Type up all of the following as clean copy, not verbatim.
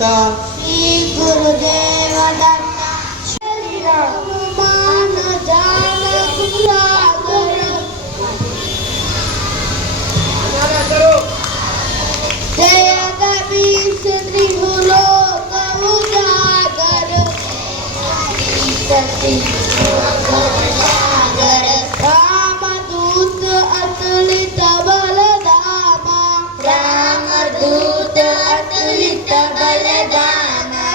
दत्त श्री गुरुदेव दत्त हनुमान ज्ञान सागर जय कबीर त्रिलोक उजागर सती सागर रामदूत अतुलित बलधामा रामदूत अतुलित बलधामा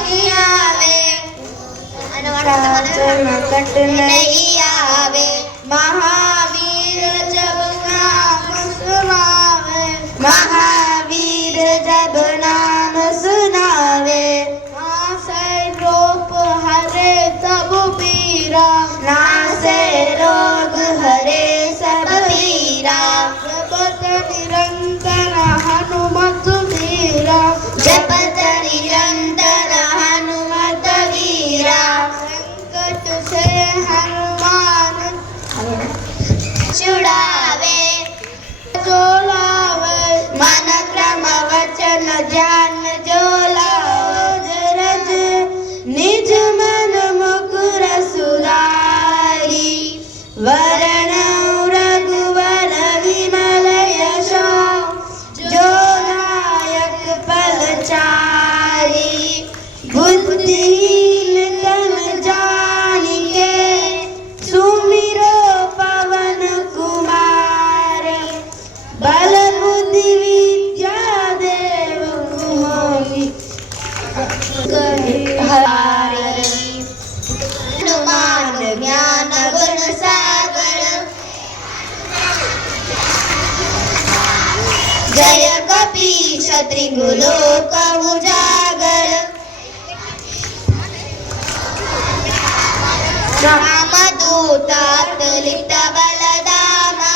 कट नहीं आवे महावीर जब नाम सुनावे महावीर जब नाम सुनावे नासे रोग हरे सब पीरा नासे रोग हरे सब पीरा जपत निरंतर हनुमत वीरा जपत निरंतर हनुमत वीरा संकट से हनुमान छुड़ावे जो लावे मन क्रम वचन ध्यान जो लावे रज निज मन मुकुर सुधारी वरण रघुवर विमल यशो जो नायक फलचारी बुद्धिहीन तन जानिके सुमिरो पवन कुमार बल बुद्धि विद्या देव मोहि हरि हनुमान ज्ञान गुण सागर जय कपीश त्रिलोक उजागर रामदूत अतुलित बलधामा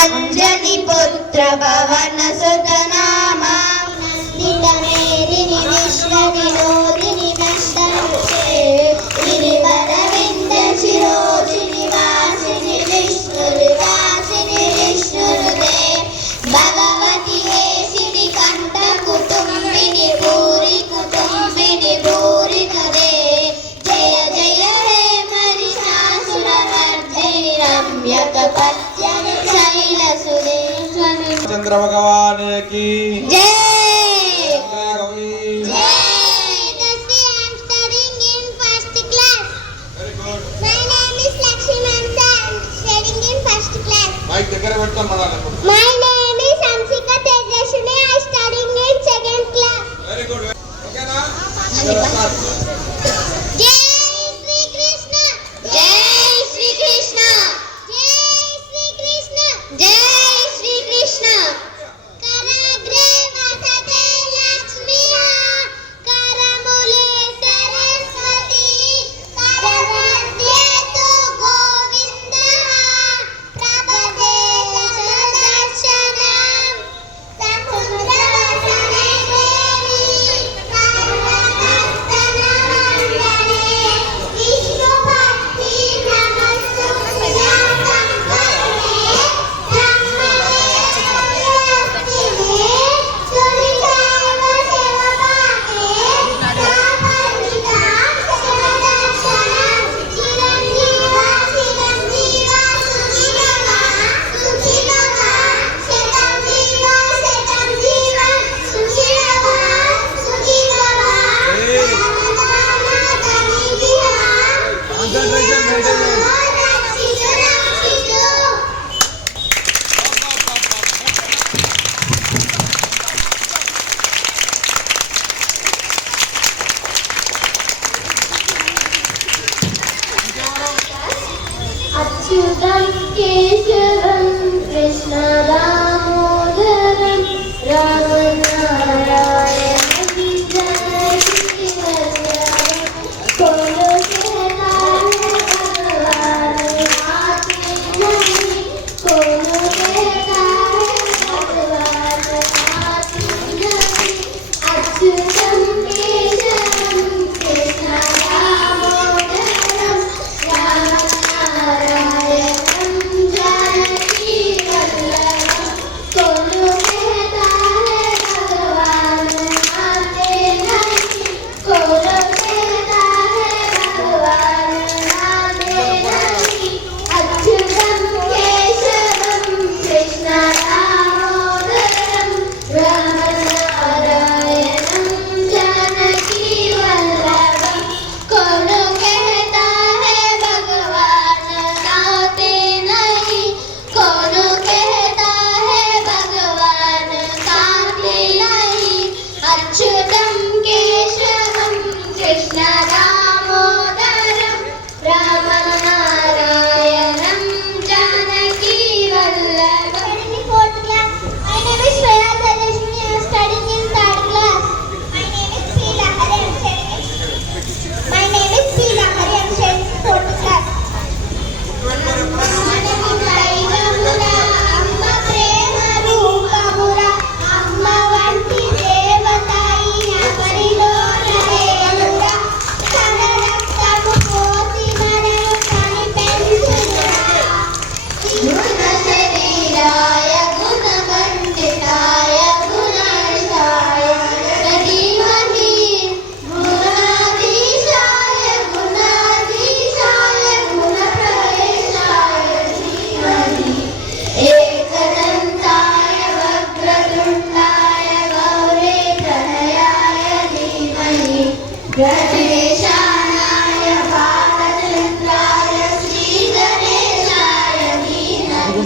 अंजनी पुत्र पवन सुत नामा नंदित मेदिनी विश्व विनोदिनी नष्टमुखे गिरिवर विंद शिरोजिनी वासिनी विष्णुर्वासिनी विष्णुर्दे भगवती हेसिनी कंठ कुटुंबिनी भूरि कुटुंबिनी भूरि करे जय जय हे महिषासुरमर्दिनी रम्यकपत्यनि शैलसुरेश्वरि चंद्र भगवान की जय My name is Amsika Tejashwini. I am studying in second class. Very good. Okay na? Jai Shri Krishna. Jai Shri Krishna. Jai Shri Krishna. Jai Shri Krishna. Karagre vasate Lakshmiya. Karamule Saraswati. Karavadye tu Govinda. Prabhate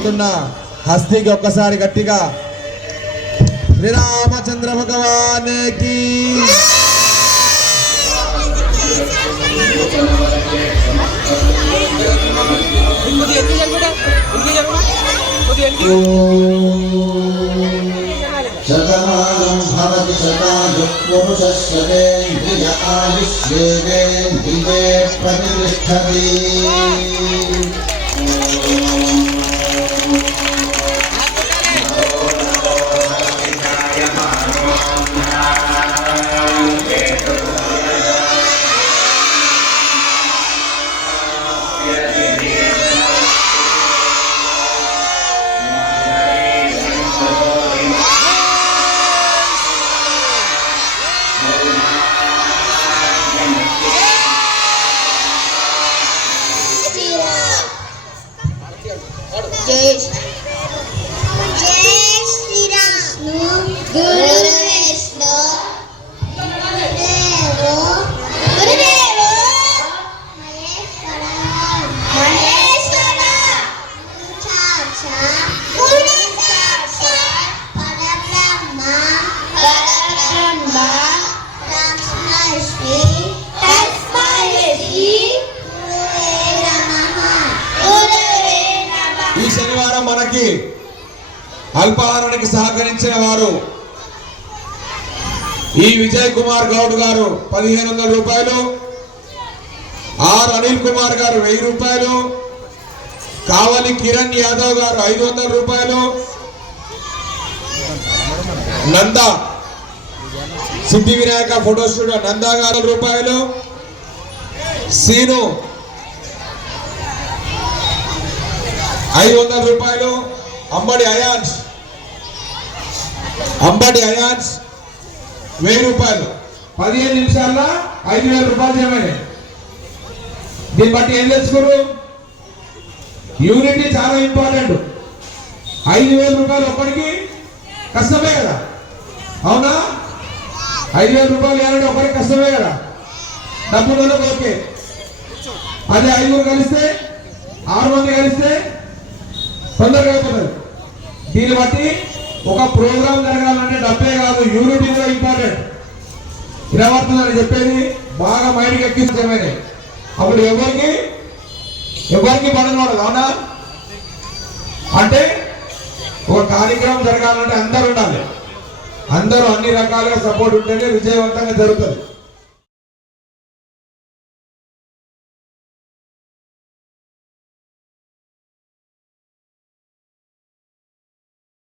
ముందున్న హస్తికి ఒక్కసారి గట్టిగా శ్రీరామచంద్ర భగవానికి శతమానం భవతి శతాయు పురుషస్యేంద్రియ ఆయుష్యేంద్రియే ప్రతిష్టతి. జై శ్రీరామ్. గురు విష్ణు గురుదేవో మహేశ్వర గురు సాక్షాత్ పరబ్రహ్మ తస్మై శ్రీ ఈ శనివారం మనకి అల్పాహారానికి సహకరించిన వారు ఈ విజయ్ కుమార్ గౌడ్ గారు 1500 రూపాయలు, ఆర్ అనిల్ కుమార్ గారు 1000 రూపాయలు, కావలి కిరణ్ యాదవ్ గారు 500 రూపాయలు, నందా సిద్ధి వినాయక ఫోటో స్టూడియో నందా గారు రూపాయలు, సీను 500 రూపాయలు, అంబడి అయాన్స్ 1000 రూపాయలు. 15 నిమిషాల్లో 5000 రూపాయలు జమైనాయి. దీన్ని బట్టి ఏం తెలుసుకోరు, యూనిటీ చాలా ఇంపార్టెంట్. 5000 రూపాయలు ఒక్కడికి కష్టమే కదా, అవునా? 5000 రూపాయలు ఇవ్వాలంటే ఒక్కరికి కష్టమే కదా. డబ్బులు ఓకే, అదే 5 కలిస్తే 6 మంది కలిస్తే తొందరగా అయిపోతుంది. దీన్ని బట్టి ఒక ప్రోగ్రామ్ జరగాలంటే డబ్బే కాదు, యూనిటీ కూడా ఇంపార్టెంట్. ఇలా పడుతుందని చెప్పేది బాగా మైండ్కి ఎక్కించమని. అప్పుడు ఎవరికి పడదు, అవునా? అంటే ఒక కార్యక్రమం జరగాలంటే అందరూ ఉండాలి, అందరూ అన్ని రకాలుగా సపోర్ట్ ఉంటేనే విజయవంతంగా జరుగుతుంది.